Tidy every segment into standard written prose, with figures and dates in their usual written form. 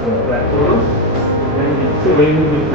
Teratur. Itu boleh move.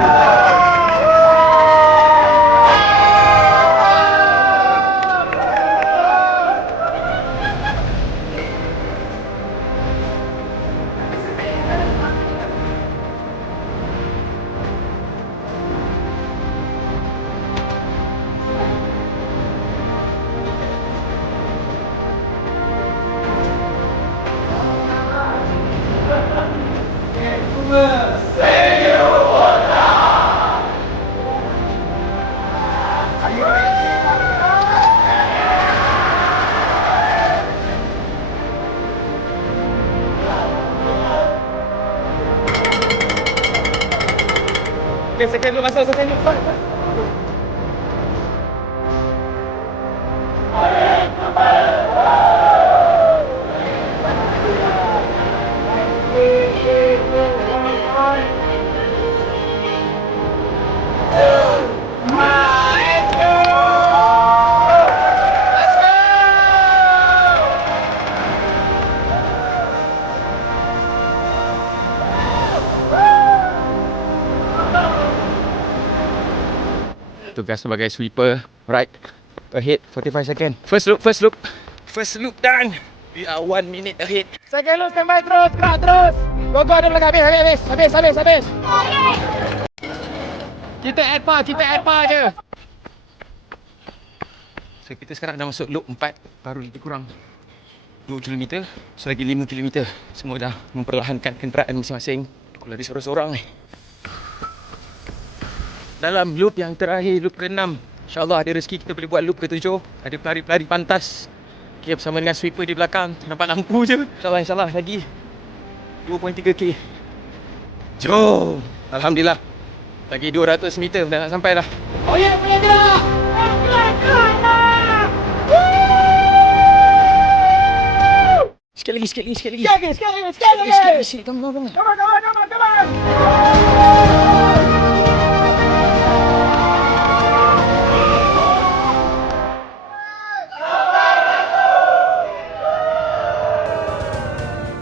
Okay, second dulu masuk, second dulu. Tugas sebagai sweeper. Right ahead 45 second. First loop done. We are 1 minute ahead. Second loop standby terus. Gerak terus. Go ada belakang. Habis. Kita add par je. So kita sekarang dah masuk loop 4. Baru lebih kurang 2 km. Selagi 5 km. Semua dah memperlahankan kenderaan masing-masing. Aku lari sorang-sorang ni. Dalam loop yang terakhir, loop ke-6, InsyaAllah ada rezeki kita boleh buat loop ke-7. Ada pelari-pelari pantas. Okay, bersama dengan sweeper di belakang. Nampak lampu je. InsyaAllah lagi 2.3k. Jom. Alhamdulillah. Lagi 200 meter dah nak sampai dah. Oh ya, boleh gerak. Sikit lagi. Come on.